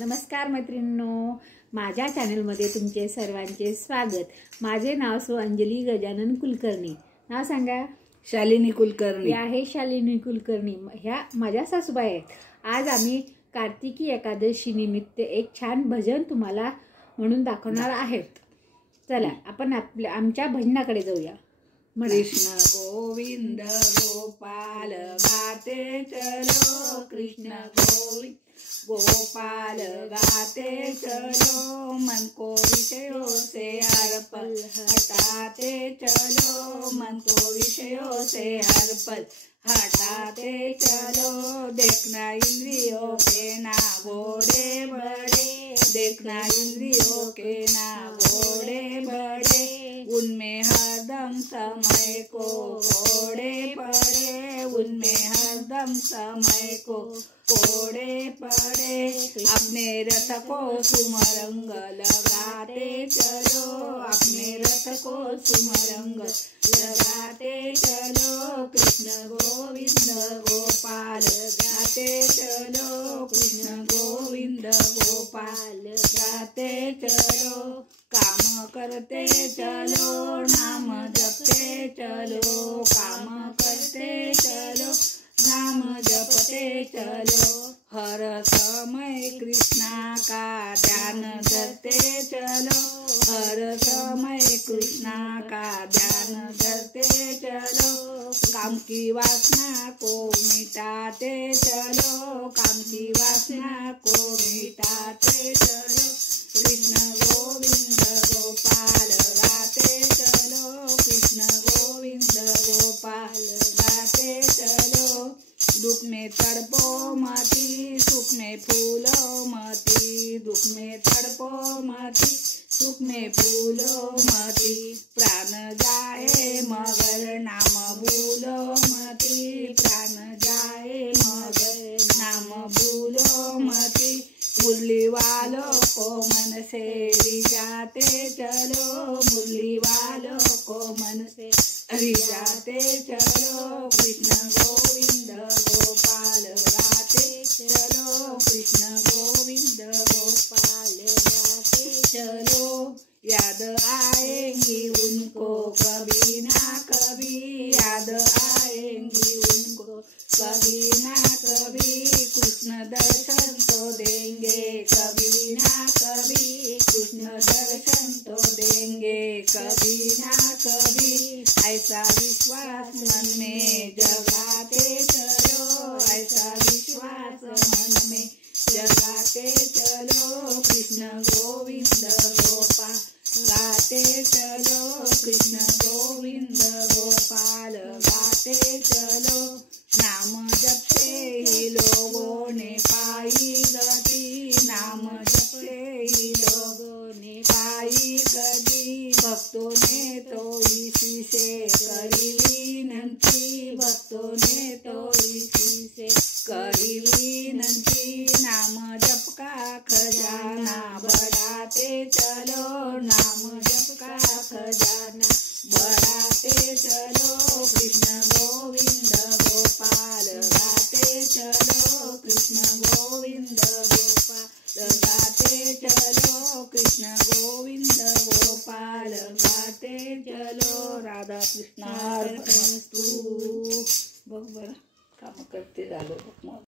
नमस्कार मैत्रिणींनो, माझ्या चॅनलमध्ये तुमचे सर्वांचे स्वागत। माझे नाव सो अंजली गजानन कुलकर्णी। नाव सांगा। शालिनी कुलकर्णी आहे। शालिनी कुलकर्णी ह्या माझ्या सासूबाई आहेत। आज आम्ही कार्तिकी एकादशी निमित्त एक छान भजन तुम्हाला म्हणून दाखवणार आहेत। चला आपण आमच्या भजनाकडे जाऊया। कृष्ण गोविंद गोपाल गाते चलो, कृष्ण गोविंद गोपाल गाते चलो, मन को विषयों से हर पल हटाते चलो, मन को विषयों से हर पल हटाते चलो। देखना इंद्रियों के ना घोड़े बड़े, देखना इंद्रियों के ना घोड़े बड़े, उनमें हरदम समय को कोड़े पड़े, उनमें हरदम समय को कोड़े पड़े। अपने रथ को सुमरंग लगाते चलो, अपने रथ को सुमरंग लगाते चलो, कृष्ण गोविंद गोपाल गाते चलो, कृष्ण गोविंद गोपाल गाते चलो। काम करते चलो, नाम जपते चलो, काम करते चलो, नाम जपते चलो। हर समय कृष्णा का ध्यान धरते चलो, हर समय कृष्णा का ध्यान धरते चलो। काम की वासना को मिटाते चलो, काम की वासना को मिटाते चलो, कृष्ण गोविंद गोपाल गाते चलो, कृष्ण गोविंद गोपाल गाते चलो। दुख में तड़पो मती, सुख में फूलो मती, दुख में तड़पो मती, सुख में फूलो मती। प्राण जाए मगर नाम भूलो मती, प्राण जाए मगर नाम भूलो मती। मुरली वालों को मन से रिझाते चलो, मुरली वालों को मन से रिझाते चलो, कृष्ण गोविंद गोपाल गाते चलो, कृष्ण गोविंद गोपाल गाते चलो। याद आएंगी उनको कभी ना कभी, याद आएंगी उनको कभी ना कभी, कृष्ण दर्शन तो देंगे कभी ना कभी, कृष्ण दर्शन तो देंगे कभी ना कभी। ऐसा विश्वास मन में जगाते चलो, ऐसा विश्वास मन में जगाते चलो, कृष्ण गोविंद गोपाल गाते चलो, कृष्ण गोविंद गोपाल गाते चलो। नाम जपते ही लोगों ने पाई गति, नाम जपते ही लोगों ने पाई गति। भक्तों ने तो इसी से करी विनती, भक्तों ने तो इसी से करी विनती। नाम जप का खजाना बढ़ाते चलो, नाम जप का खजाना बढ़ाते चलो, कृष्ण गोविंद गोपाल गाते चलो, कृष्ण गोविंद गोपाल गाते चलो, कृष्ण गोविंद गोपाल गाते चलो। राधा कृष्णार्पणमस्तु। बघ बरं काम करते झालो बघ।